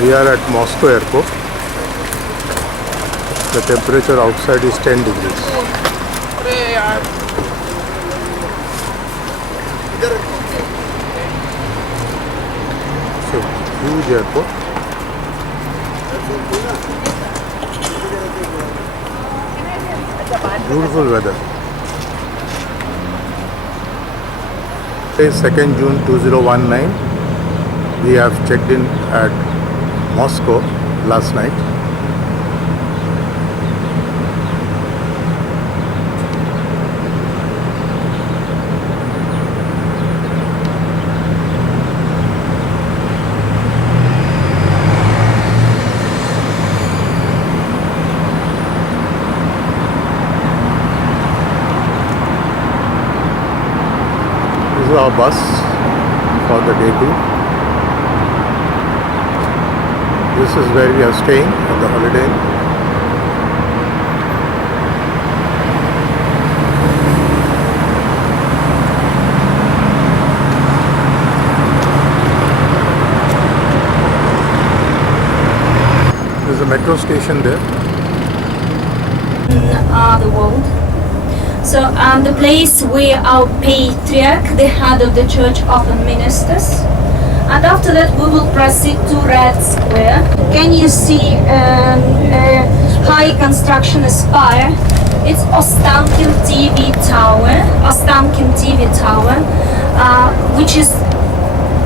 We are at Moscow airport. The temperature outside is 10 degrees. So, huge airport. Beautiful weather. Today is 2nd June 2019. We have checked in at Moscow last night. This is our bus for the day 2. This is where we are staying at the Holiday Inn. There's a metro station there. The world. So the place where our patriarch, the head of the church, often ministers. And after that we will proceed to Red Square. Can you see a high construction spire? It's Ostankin TV Tower, which is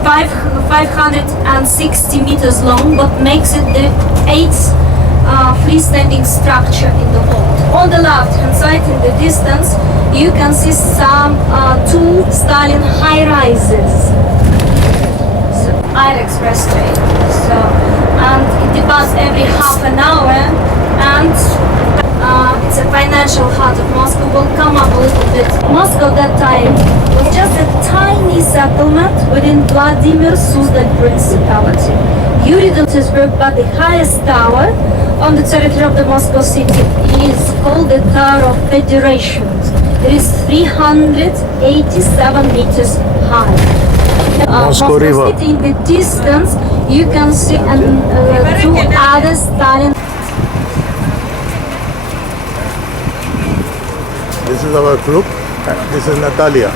560 meters long, but makes it the 8th freestanding structure in the world. On the left hand side in the distance you can see some 2 Stalin high rises. Air Expressway. So, and it departs every half an hour, and it's a financial heart of Moscow. Will come up a little bit. Moscow that time was just a tiny settlement within Vladimir Suzdal Principality. Petersburg, but the highest tower on the territory of the Moscow city is called the Tower of Federations. It is 387 meters high. Moscow River. City in the distance, you can see 2 other Stalin. This is our group. This is Natalia.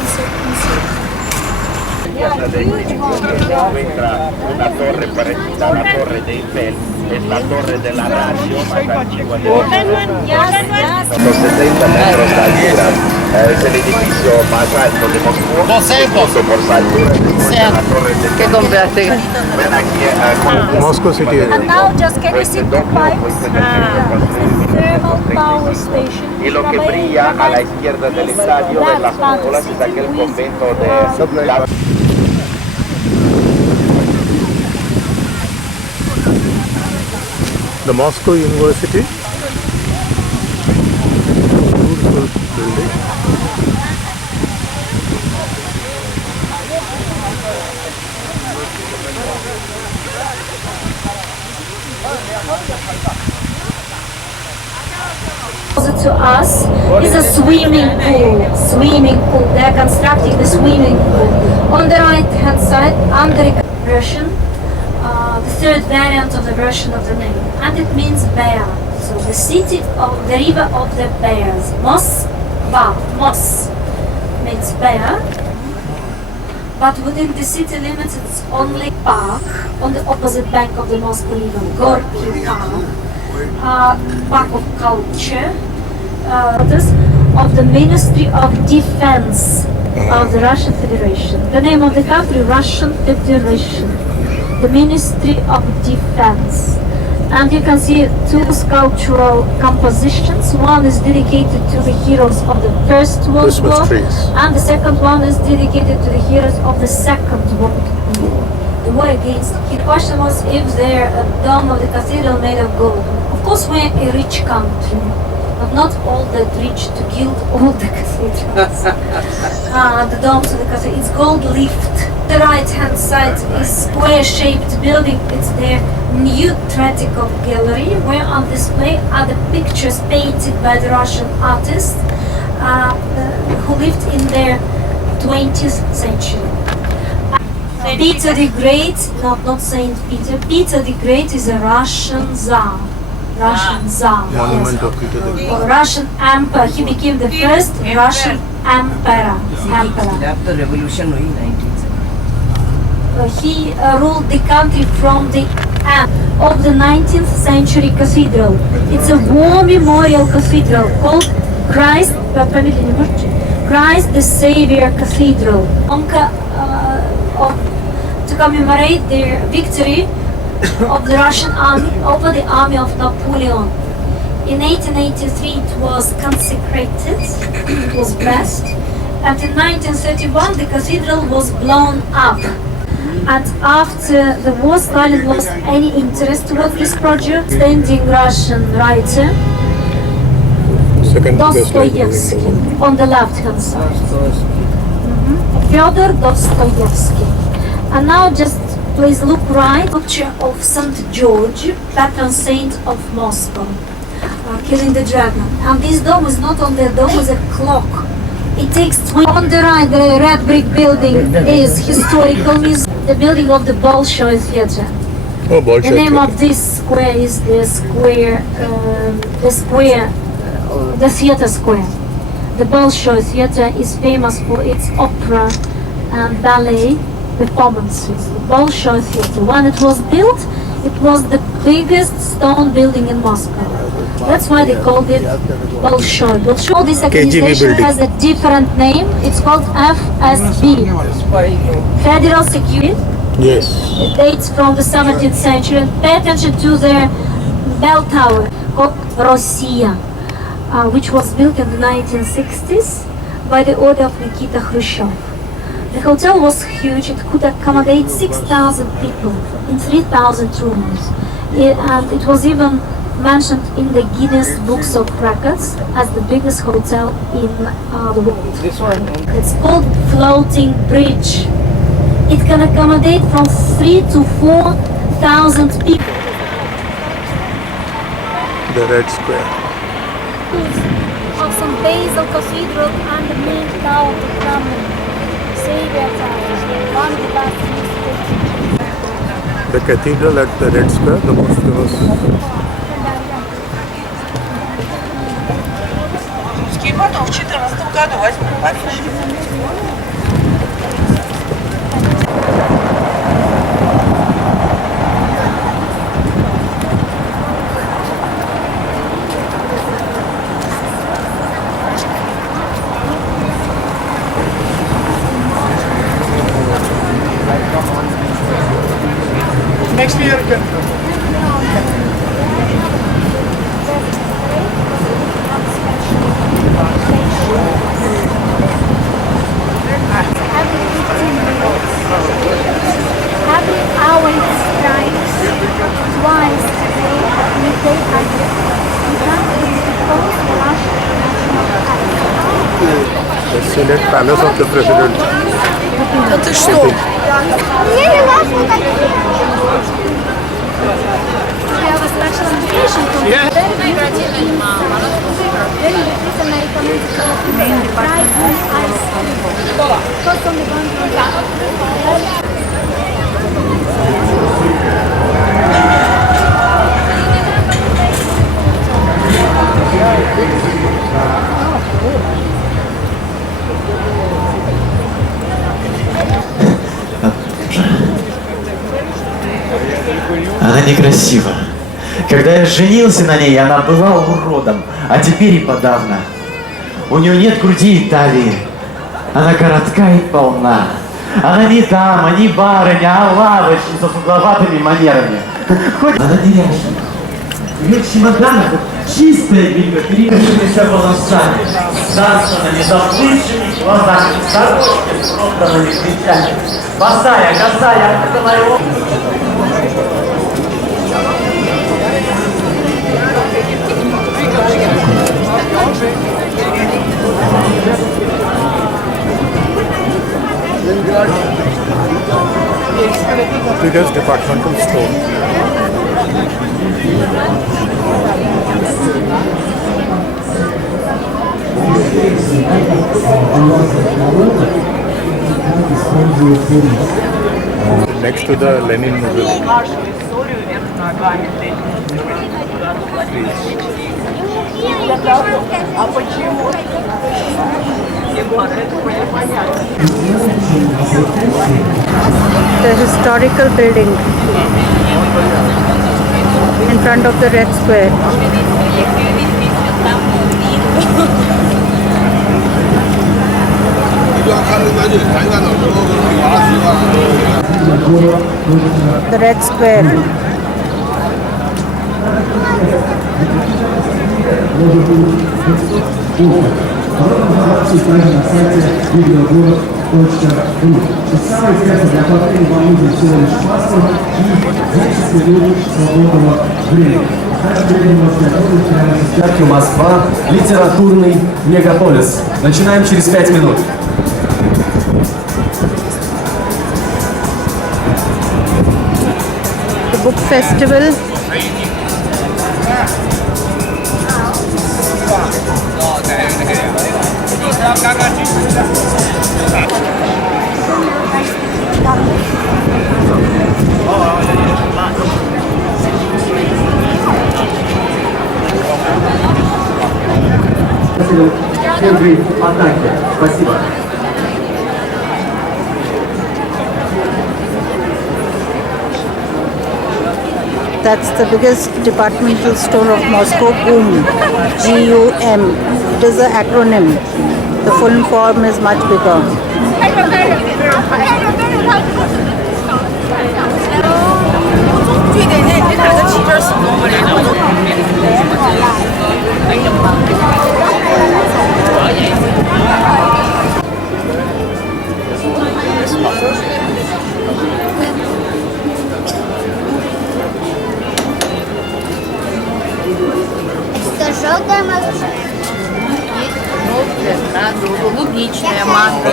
Una torre parecida a la torre de Eiffel, es la torre de la radio más antigua de Los 70 metros de altura. Es el edificio más alto de Moscú. 200 por su altura. La torre de ¿Qué compraste? Ven aquí Moscow City. And now just can you see 2 pipes? Thermal power station. y lo que brilla a la izquierda del estadio de las cúpulas es aquel convento de la... The Moscow University. Beautiful building. To us is a swimming pool. They are constructing the swimming pool. On the right hand side, under Russian, the third variant of the version of the name, and it means bear. So the city of the river of the bears. Mos means bear. But within the city limits, it's only park on the opposite bank of the Moscow River, Gorky Park, park of culture. Of the Ministry of Defense of the Russian Federation. The name of the country, Russian Federation. The Ministry of Defense. And you can see 2 sculptural compositions. One is dedicated to the heroes of the First World War, and the second one is dedicated to the heroes of the Second World War. The war against. The question was if the dome of the cathedral made of gold. Of course, we're a rich country, but not all that rich to gild all the cathedrals. The domes of the cathedral, it's gold leafed. The right hand side is square-shaped building. It's their new Tretyakov gallery, where on display are the pictures painted by the Russian artists who lived in the 20th century. Peter the Great, not Saint Peter. Peter the Great is a Russian Tsar. Russian Tsar. Monument of Peter the Great. Or Russian Emperor. He became the first Russian Emperor. After revolution in 19th century. He ruled the country from the end of the 19th century cathedral. It's a war memorial cathedral called Christ the Savior Cathedral. To commemorate the victory of the Russian army over the army of Napoleon. In 1883 it was consecrated, it was blessed, and in 1931 the cathedral was blown up. And after the war, Stalin lost any interest towards this project. Standing Russian writer Second Dostoevsky on the left-hand side. Fyodor Dostoevsky. And now just please look right. Picture of St. George, patron saint of Moscow, killing the dragon. And this dome is not on the dome, is a clock. It takes 20. On the right, the red brick building is historical museum. The building of the Bolshoi Theatre. Oh, Bolshoi The name Theatre. of this square is the theater square. The Bolshoi Theatre is famous for its opera and ballet performances. The Bolshoi Theatre, when it was built, it was the biggest stone building in Moscow. That's why they called it Bolshoi. Bolshoi, this organization building. has a different name. It's called FSB, Federal Security. Yes. It dates from the 17th century. And pay attention to the bell tower called Rossiya, which was built in the 1960s by the order of Nikita Khrushchev. The hotel was huge. It could accommodate 6,000 people in 3,000 rooms. And it was even mentioned in the Guinness Books of Records as the biggest hotel in the world. This one. It's called Floating Bridge. It can accommodate from 3 to 4,000 people. The Red Square. Of some Basil Cathedral and the main tower of the Kremlin, Savior Tower, one of the last The cathedral at the Red Square, the most famous. Потом в 2014 году возьму Париж. Next year, you can. Every hour it strikes twice a day at midday and in country because the Russian national anthem. The Senate Palace of the President. Да ты что? We have a special invitation from the very beautiful very nutrition recommended fried ice cream. Cost on the bun. Она некрасива. Когда я женился на ней, она была уродом, а теперь и подавно. У нее нет груди и талии. Она коротка и полна. Она не дама, не барыня, а лавочница с угловатыми манерами. Хоть она неряшена. В ее чемоданах чистое белье, перекрывшимися волосами, засанными заплывшими глазами, сорочки с ровными плечами. Босая, косая, около его. Biggest departmental store. next to the Lenin Museum. Нашу историю верхнюю память. А почему? Егор, это понятно. The historical building in front of the Red Square. The Red Square. Самое известное для отправления вам нужен всего лишь паспорт и 10 минут свободного времени. Москва, литературный мегаполис. Начинаем через 5 минут. The book festival. Первые атаки. Спасибо. That's the biggest departmental store of Moscow, GUM, G-U-M. It is an acronym. The full form is much bigger. Это желтая мороженое. Клубничная манго.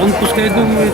Он пускай думает...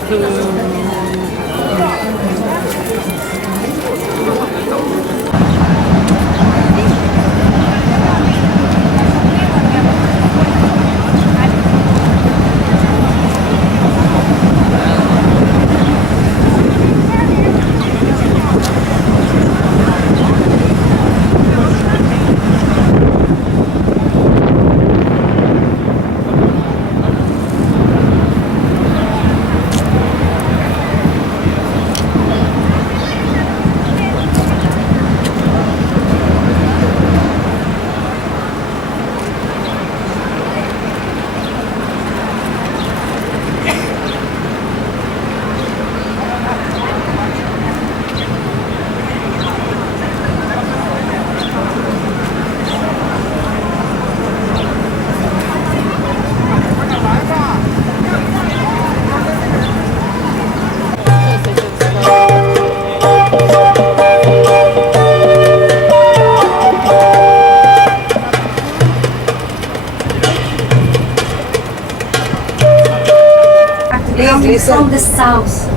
Coming from the south.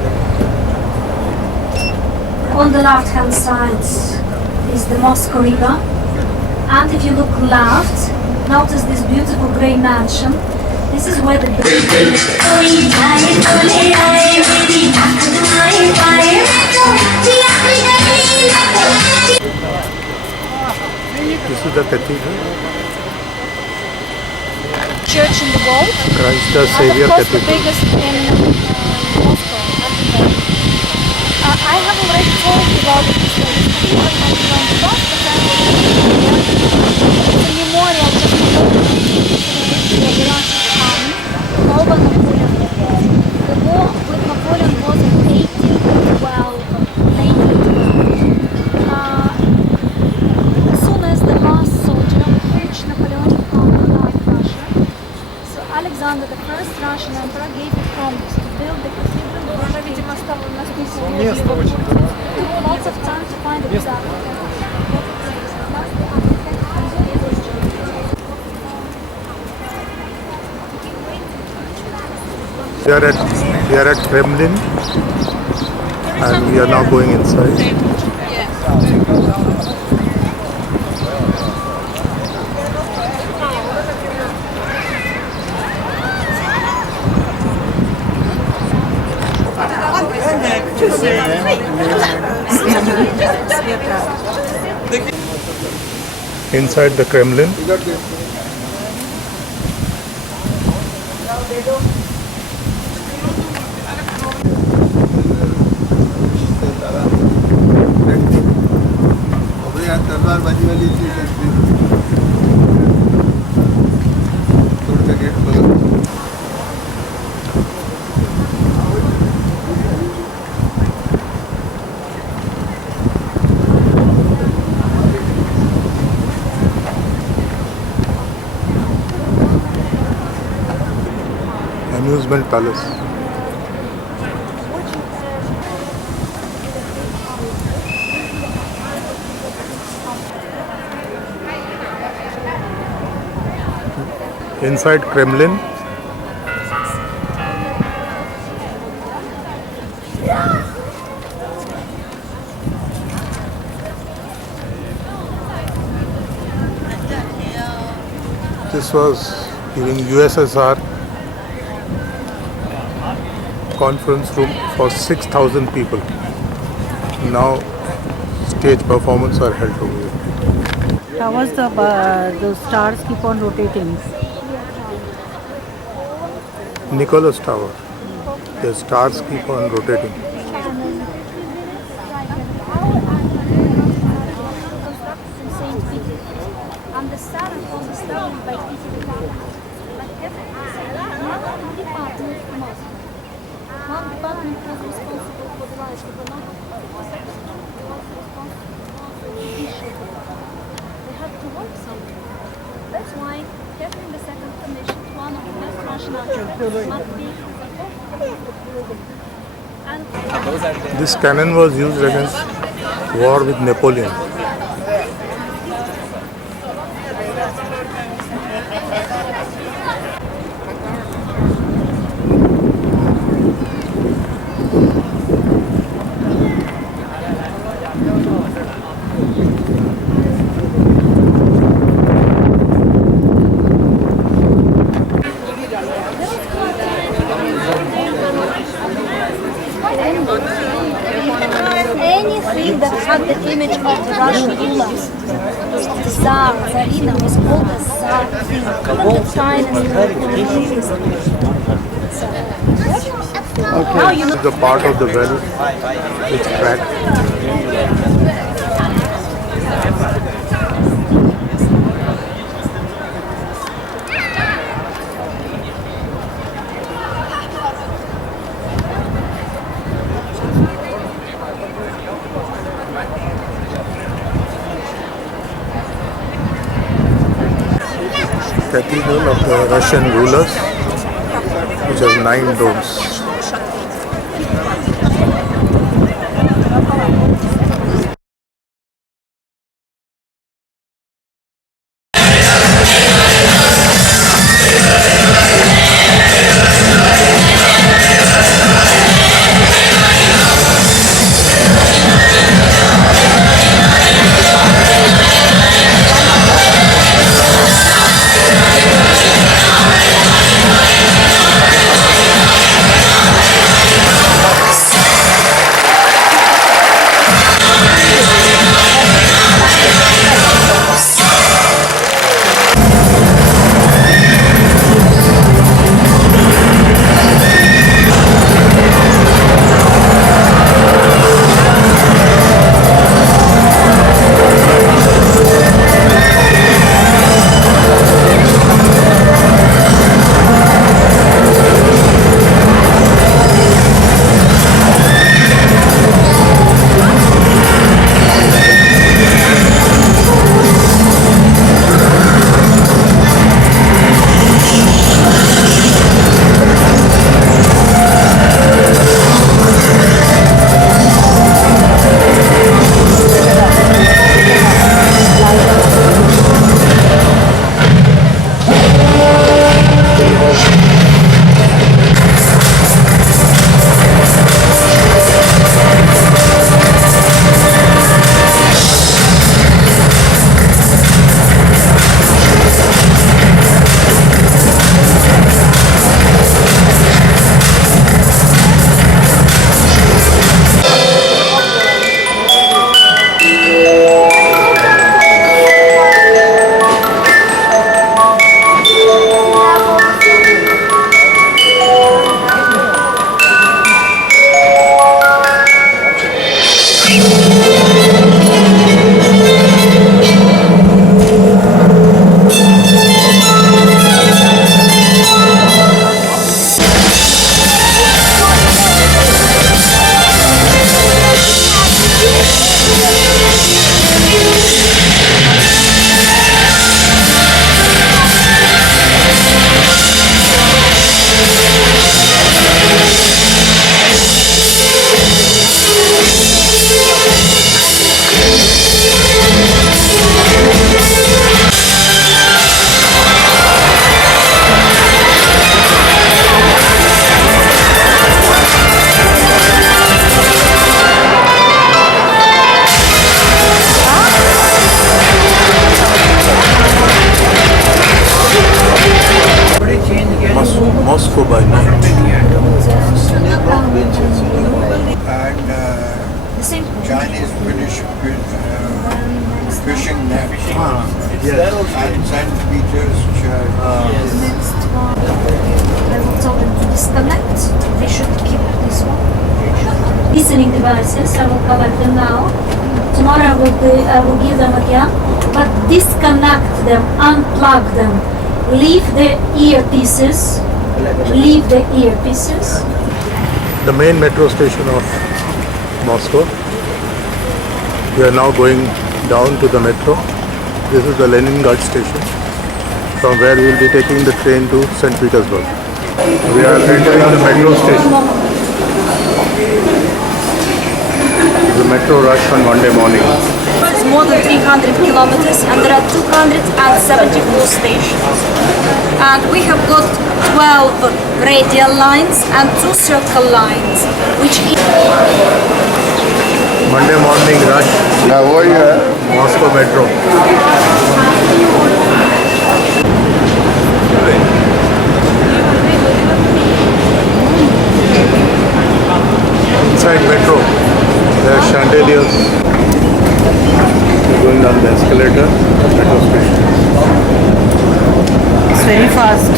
On the left hand side is the Moscow River, and if you look left, notice this beautiful grey mansion. This is where the This is the cathedral. Church in the wall. Christ the Savior and of course Cathedral. the biggest in Moscow. I have already told you about this cathedral when we went to bus, but then it's a memorial just to the Russian army over Napoleon. The war with Napoleon was in 1812, 1912. As soon as the last soldier reached Napoleonic army left Russia, so Alexander the first Russian emperor gave a promise to build the cathedral. Lots of time to find exactly. We are at Kremlin and we are now going inside. Inside the Kremlin. Amusement Palace. Inside Kremlin. This was during USSR conference room for 6,000 people. Now stage performance are held over here. How was the stars keep on rotating? Nicholas Tower. The stars keep on rotating. And the Saturn was established by Peter. Like every department in Moscow. One department was responsible for the lives of another. Was responsible for the issue. They had to work something. That's why Catherine II commissioned one of the best Russian architects, must be. And This cannon was used against war with Napoleon. anything that had the image of the Russian rulers, of the Tsar, Tsarina, was called a Tsar thing. Even the tiniest Okay. This is the part of the well which cracked. Cathedral of the Russian rulers, which has 9 domes. Moscow by night. And Chinese British fishing net. And St. Peter's Church. Next one, I will tell them to disconnect. They should keep this one. Listening devices, I will collect them now. Tomorrow I will give them again, but disconnect them, unplug them. Leave the earpieces. Leave the earpieces. The main metro station of Moscow. We are now going down to the metro. This is the Leningrad station, from where we will be taking the train to St. Petersburg. We are entering the metro station. The metro rush on Monday morning. It's more than 300 kilometers and there are 274 stations. And we have got 12 radial lines and 2 circle lines, which Monday morning rush. Moscow metro. Inside metro, there are chandeliers. We're going down the escalator, metro station. It's very fast.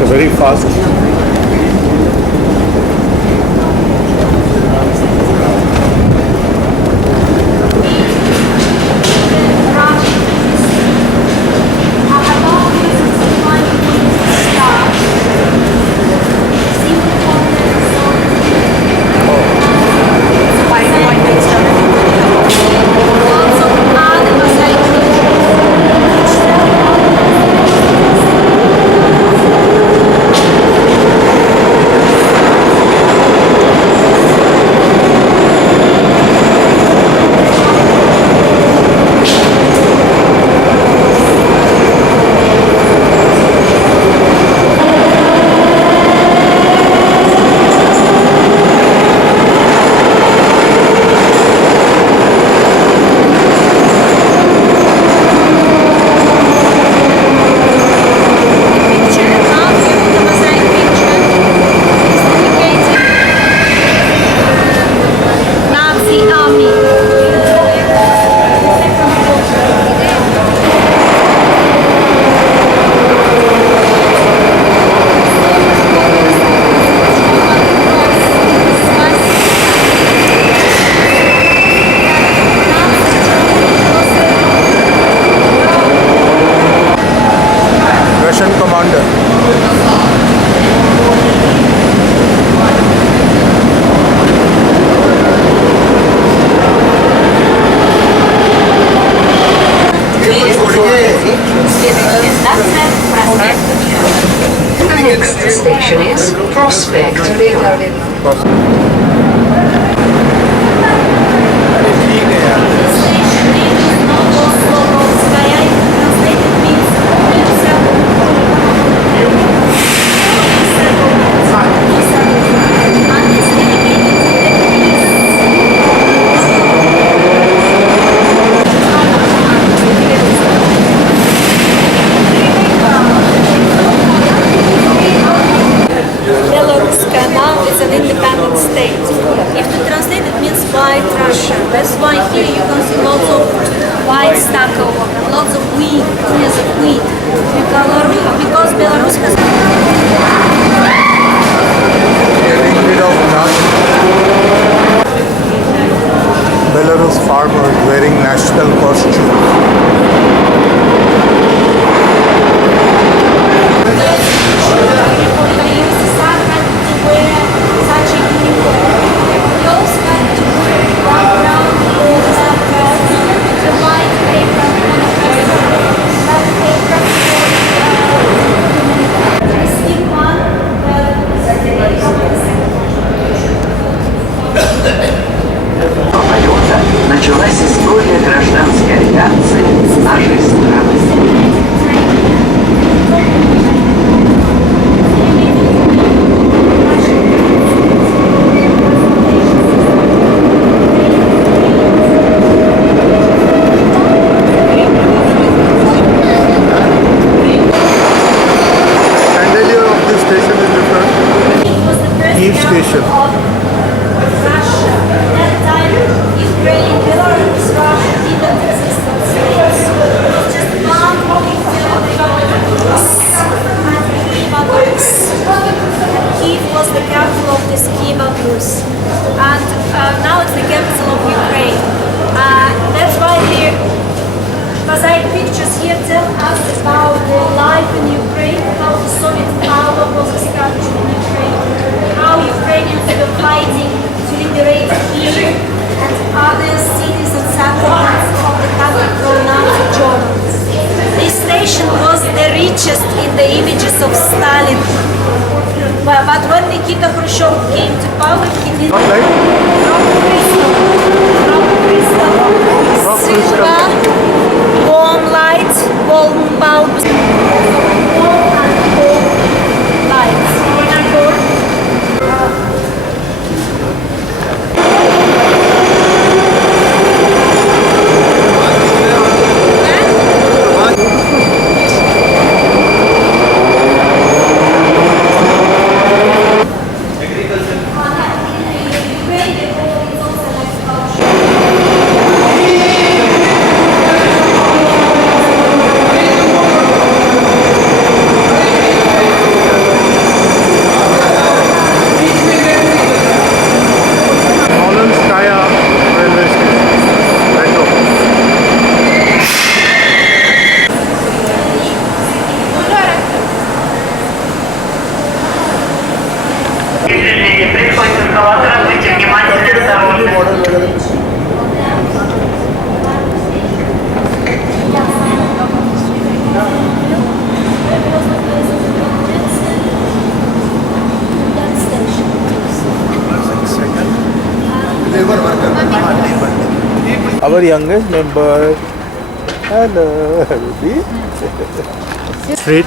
It's very fast. Russian commander. The next station is Prospect. Belarus now is an independent state. But when Nikita Khrushchev came to power, he did Not like rock crystal, warm lights, warm bulbs, warm and cold lights. Our youngest member. Hello. Street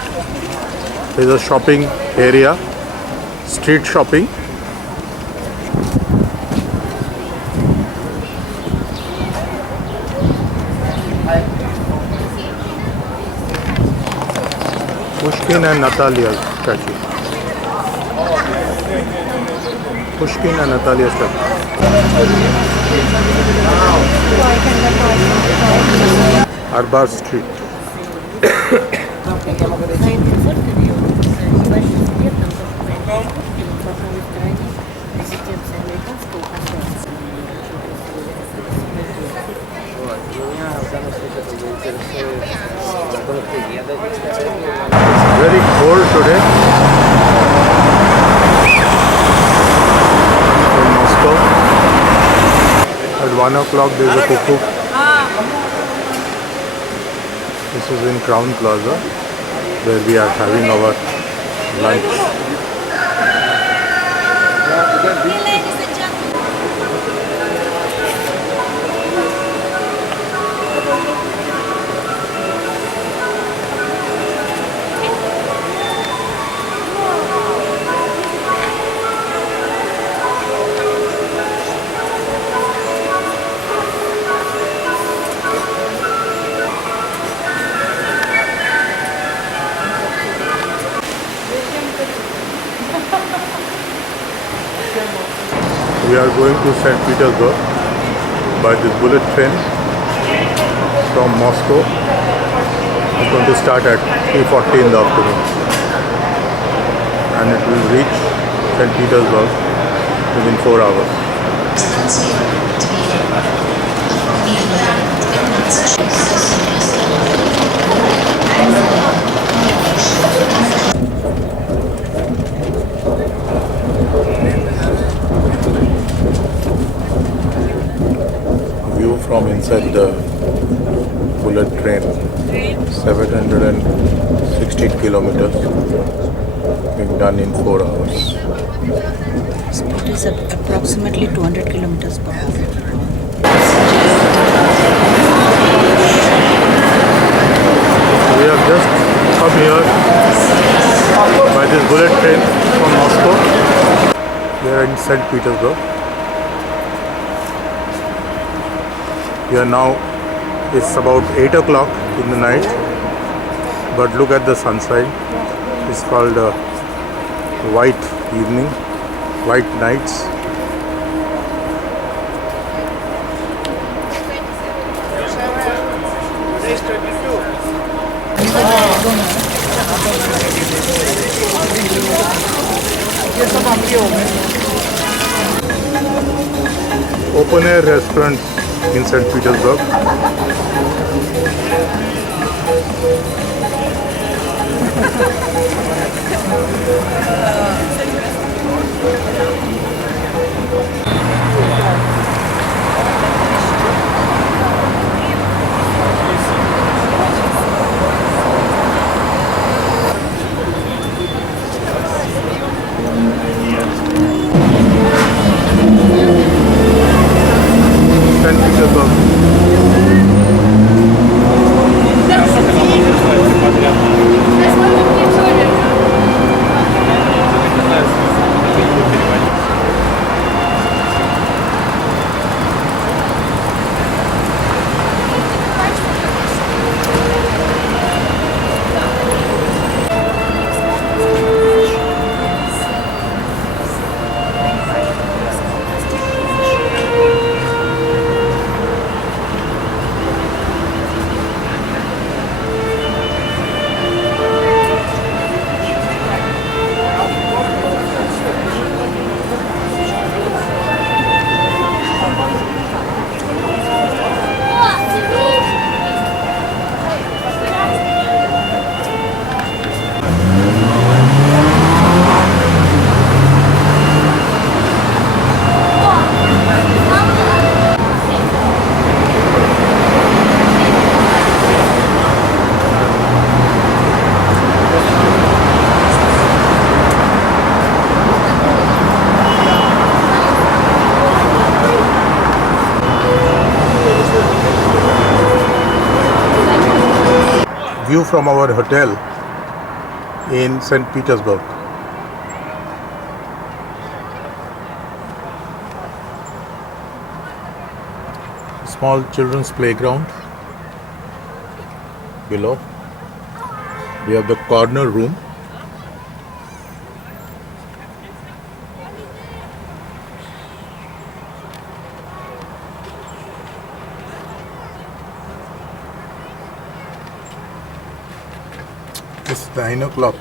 is a shopping area. Street shopping. Pushkin and Natalia's statue. Pushkin and Natalia's statue. Arbar Street. Very cold today in Moscow. At 1 o'clock there is a cuckoo. This is in Crown Plaza where we are having our lunch. We are going to St. Petersburg by this bullet train from Moscow. It's going to start at 3:40 in the afternoon and it will reach St. Petersburg within 4 hours. From inside the bullet train, 760 kilometers being done in 4 hours. Speed is approximately 200 kilometers per hour. We have just come here by this bullet train from Moscow. We are in St. Petersburg. We are now, it's about 8 o'clock in the night, but look at the sunshine. It's called white evening, white nights. Open air restaurants in St. Petersburg. view from our hotel in St. Petersburg. Small children's playground below. We have the corner room. It's 9 o'clock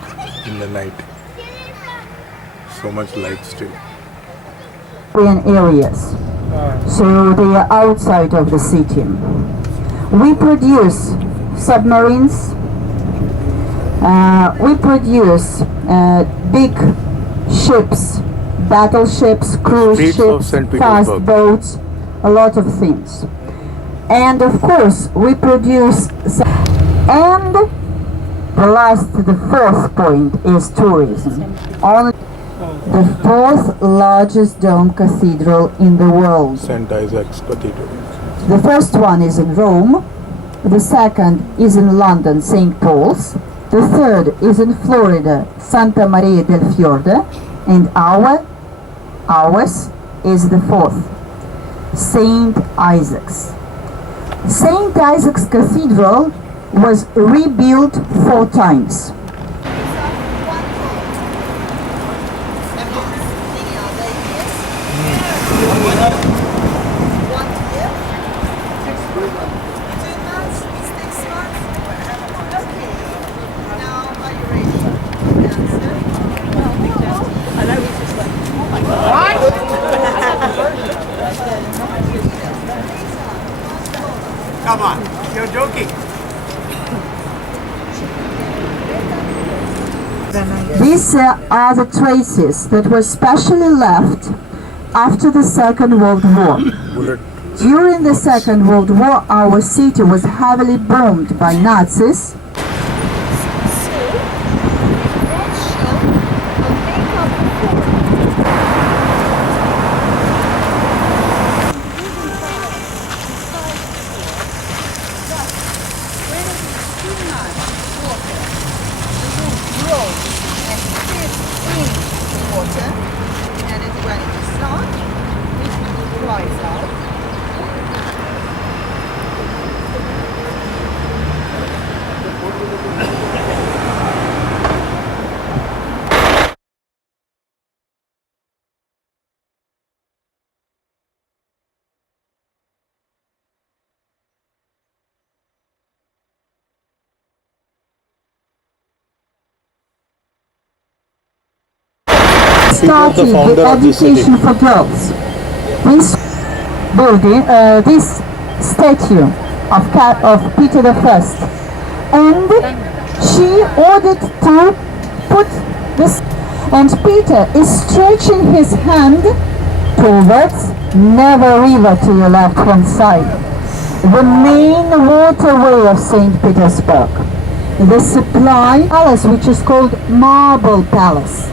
in the night. So much light still. Areas. So they are outside of the city. We produce submarines. We produce big ships, battleships, cruise ships, fast boats, a lot of things. And of course, we produce. And the fourth point is tourism. Only the fourth largest dome cathedral in the world. St. Isaac's Cathedral. The first one is in Rome, the second is in London, St. Paul's, the third is in Florida, Santa Maria del Fiore, and ours is the fourth, St. Isaac's. St. Isaac's Cathedral was rebuilt 4 times. Come on, you're joking. These are the traces that were specially left after the Second World War. During the Second World War, our city was heavily bombed by Nazis. Started the education for girls. This building, this statue of Peter I, and she ordered to put this, and Peter is stretching his hand towards Neva River to your left hand side, the main waterway of St. Petersburg. The supply palace, which is called Marble Palace.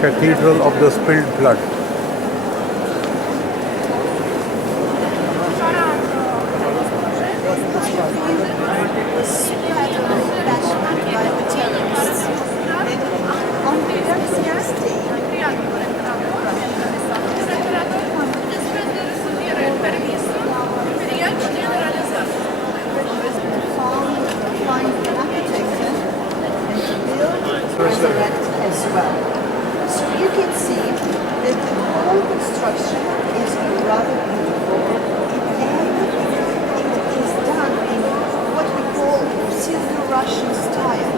Cathedral of the Spilled Blood. well. So you can see that the whole construction is rather beautiful, and it is done in what we call Russian style.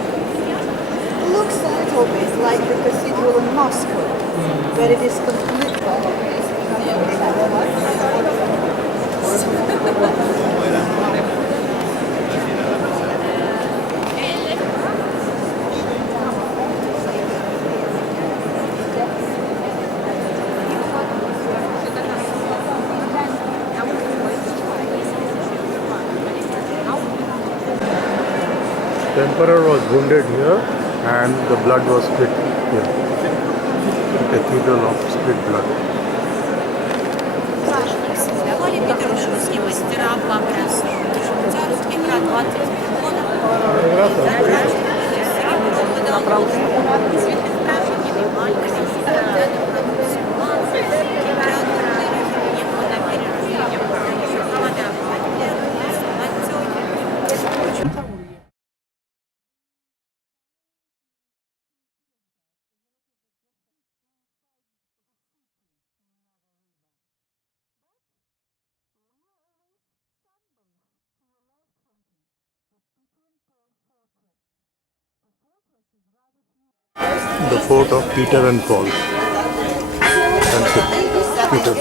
It looks a little bit like the cathedral in Moscow, but it is completely The emperor was wounded here and the blood was split here. The cathedral of split blood. The fort of Peter and Paul. Thank you. Peter.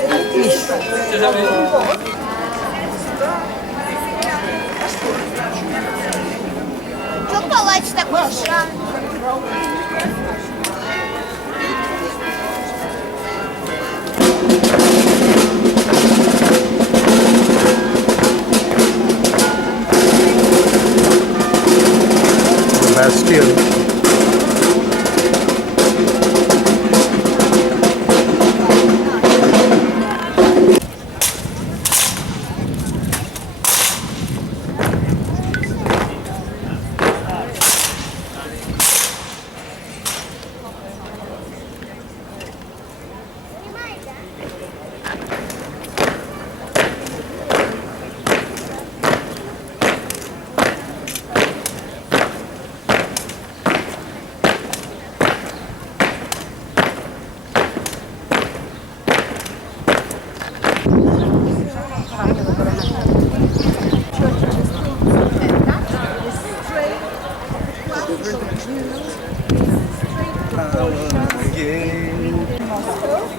Что палач такой шаг? Bastion.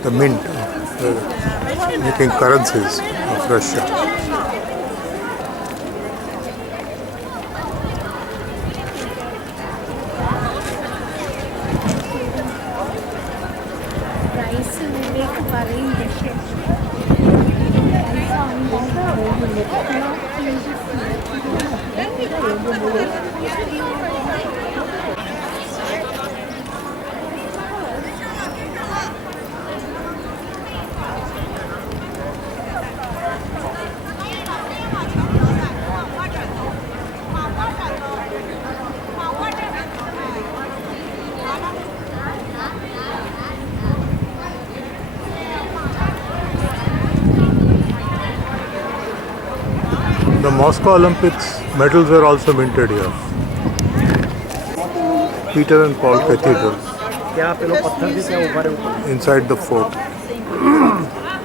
The mint, making currencies of Russia. The Moscow Olympics medals were also minted here. Peter and Paul Cathedral. Inside the fort.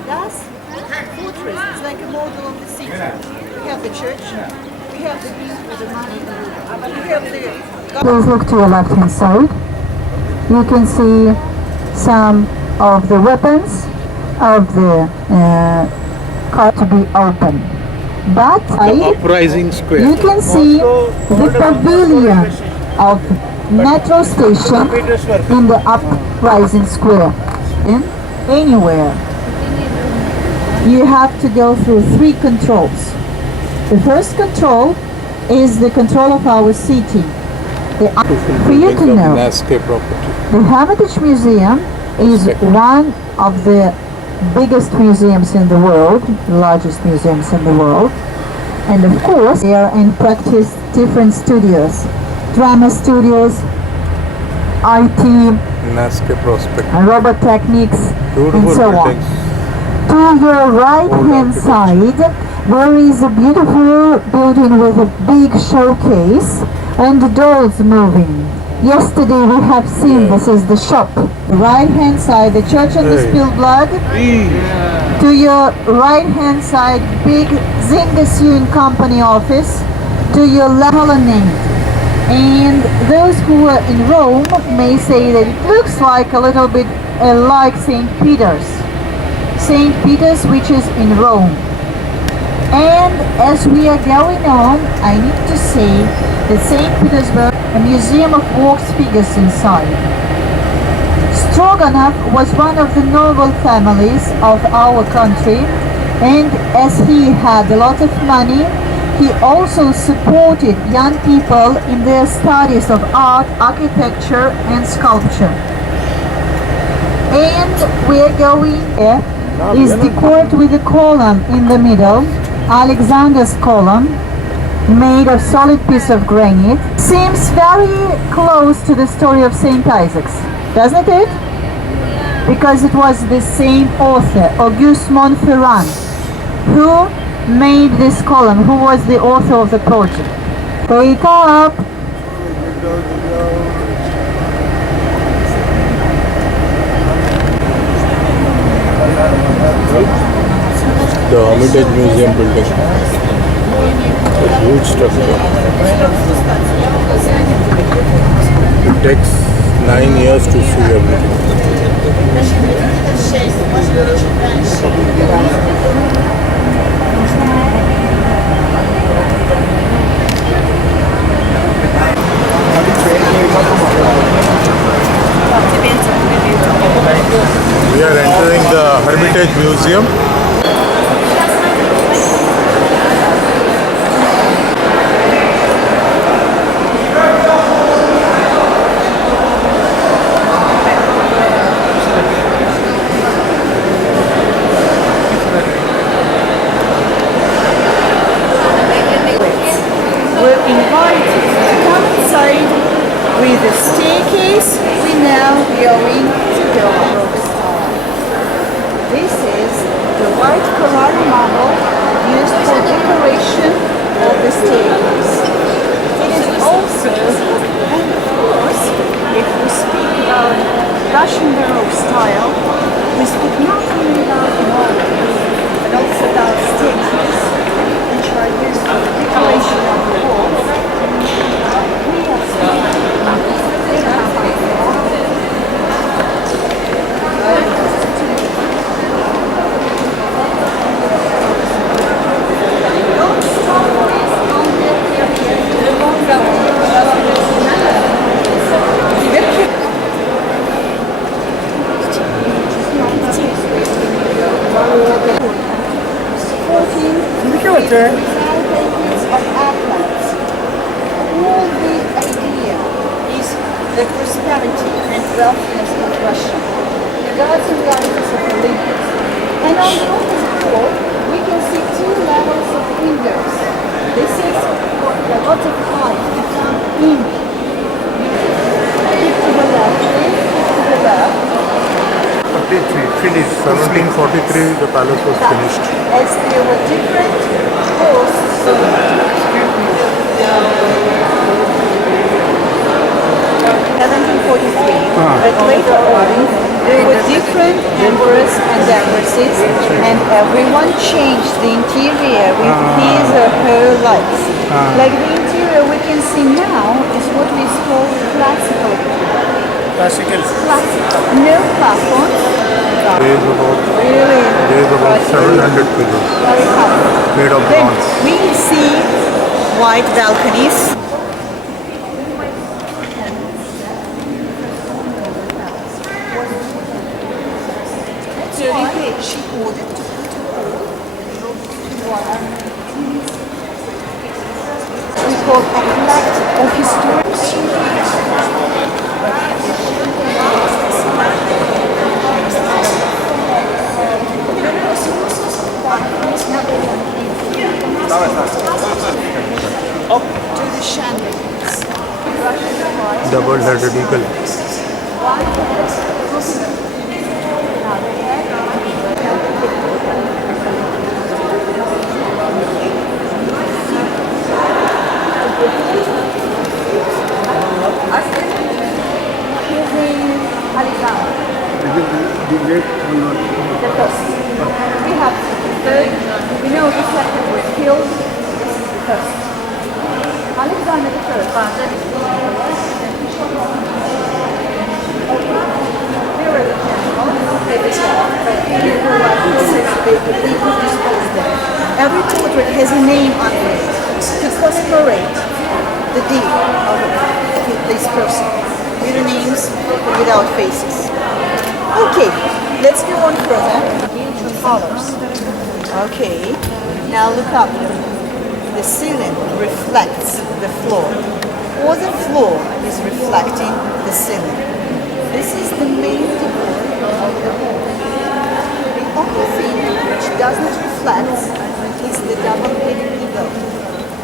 That's fortress. It's like a model of the city. We have the church. We have the view with the money. We have the... Please look to your left hand side. You can see some of the weapons of the car to be open. But Uprising Square. you can see the pavilion of metro station in the Uprising Square. In anywhere, you have to go through 3 controls. The first control is the control of our city. For you to know, the Hermitage Museum is one of the biggest museums in the world, largest museums in the world, and of course they are in practice different studios, drama studios, IT, robot techniques, and so on. To your right hand side there is a beautiful building with a big showcase and dolls moving. yesterday we have seen, this is the shop. Right hand side, the Church on the Spilled Blood. To your right hand side, big Zingasune Company office. To your left, colonnade. And those who are in Rome may say that it looks like a little bit like St. Peter's. St. Peter's, which is in Rome. And as we are going on, I need to say that St. Petersburg, a museum of wax figures inside. Stroganov was one of the noble families of our country, and as he had a lot of money, he also supported young people in their studies of art, architecture and sculpture. And we're going here is the court with the column in the middle, Alexander's column, made of solid piece of granite. Seems very close to the story of St. Isaac's, doesn't it? Because it was the same author, Auguste Montferrand, who made this column, who was the author of the project. Wake up! The Hermitage Museum building. A huge structure. It takes 9 years to see everything. We are entering the Hermitage Museum. We're invited to come inside with the staircase. We now going to go up. This is the white Carrara marble used for decoration of the staircase. It is also, and of course, if we speak about Russian Baroque style, we speak not only about marble, but also about staircase, which are used for the decoration of the walls. We have the prosperity and wealthiness of Russia, the gods and goddesses of Olympus. And on the opposite wall, we can see two levels of windows. This is for a lot of light to come in. Keep to the left, please. Keep to the left. 1743, the palace was finished. As there were different posts. 1743, but later on there were different emperors and empresses, and everyone changed the interior with his or her likes. Like the interior we can see now is what is called classical. Classical. No platforms. Weighs about 700 kilos. Made of Then bronze. we see white balconies. She ordered to put we call a collective of Up to the chandeliers. Double-headed eagle. Alexander. Is it the late or not? The first. We have the third. We know the second was killed. This is the first. Alexander the first. Here are the generals. They dissolved, but people like they could dispose them. Every portrait has a name under it to commemorate the deed of this person. With the names but without faces. Okay, let's go on further. Colors. Okay, now look up. The ceiling reflects the floor, or the floor is reflecting the ceiling. This is the main decor of the hall. The only thing which doesn't reflect is the double-headed eagle.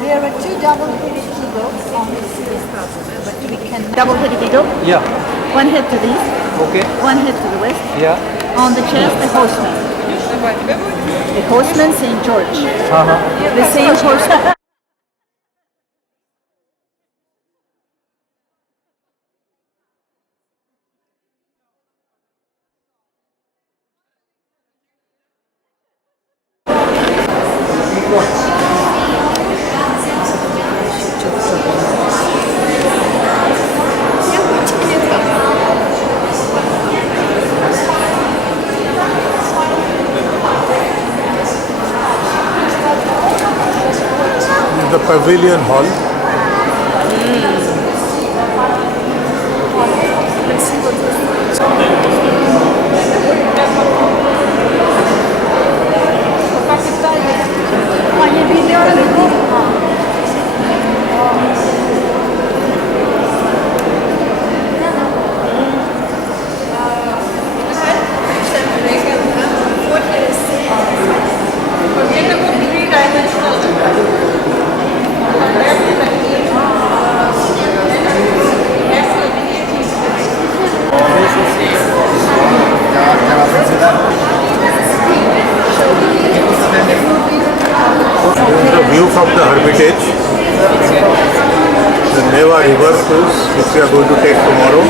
There are two double-headed eagles on the ceiling, but we can double-headed eagle. Yeah. One head to the east. Okay. One head to the west. Yeah. On the chest, the horseman. The horseman, St. George. The same horseman. The Pavilion Hall. View from the Hermitage, the Neva River cruise, which we are going to take tomorrow.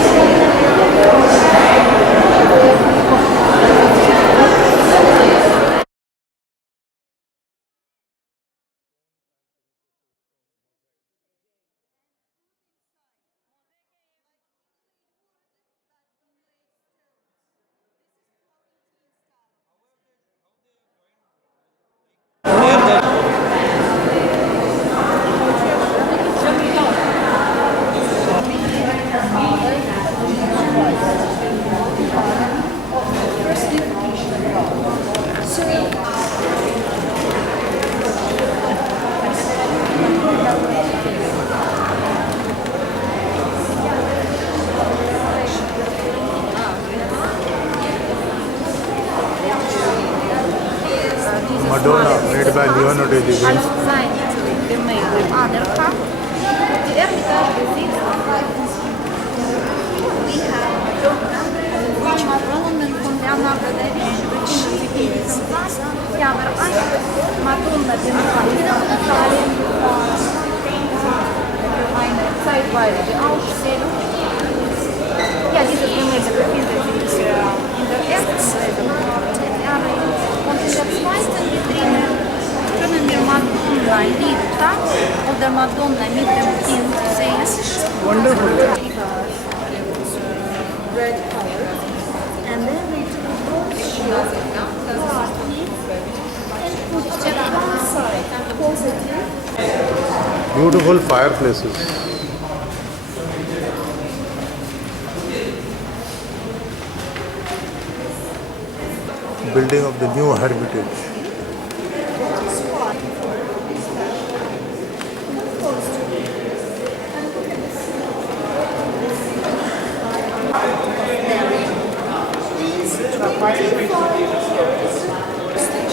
Madonna, made by Leonardo da Vinci. Outside Italy, they made the other half. The Hermitage is we have Madonna, which Roman from Leonardo da Vinci, which is the other eye. Madonna di eine zeitweilige Ausstellung. Ja, diese Gemälde befinden sich in der ersten und in der zweiten Vitrine können wir Madonna Lita oder Madonna mit dem Kind sehen. Wonderful. Red color. And then we do both shoes, and put them one side positive. Beautiful fireplaces. Building of the new Hermitage.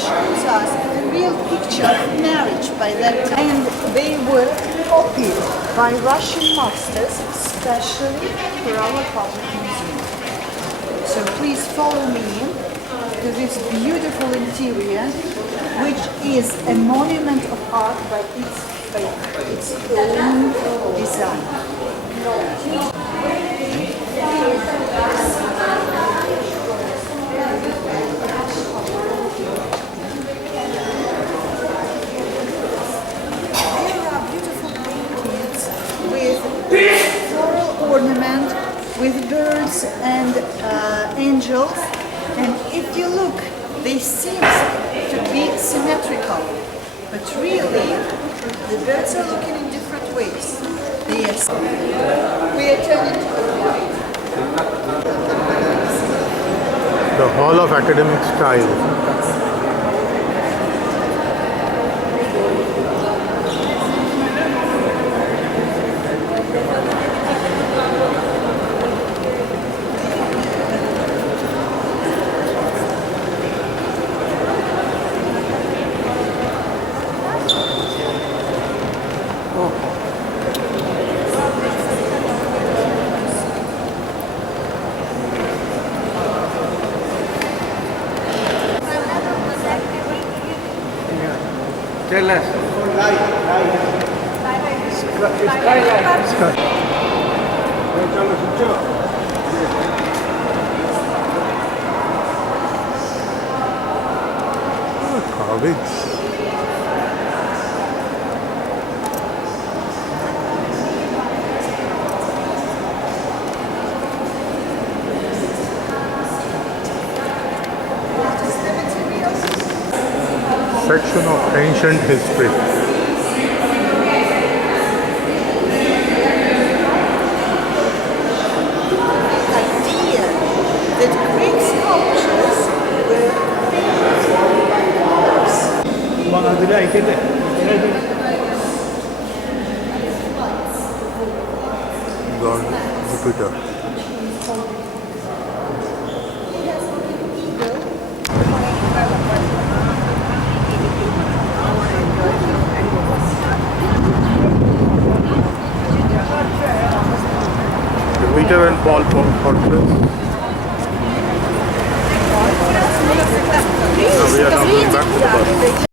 Shows us the real picture of marriage by that time. And they were copied by Russian masters, especially for our public museum. So please follow me to this beautiful interior, which is a monument of art by its own design. angels, and if you look, they seem to be symmetrical, but really the birds are looking in different ways. Yes, we are turning to the right. The Hall of Academic Style. Tell us. Carvings. Section of ancient history. Idea that Greek sculptures were painted by others. God, Jupiter. Peter and Paul portraits. Now we are now going back to the bus.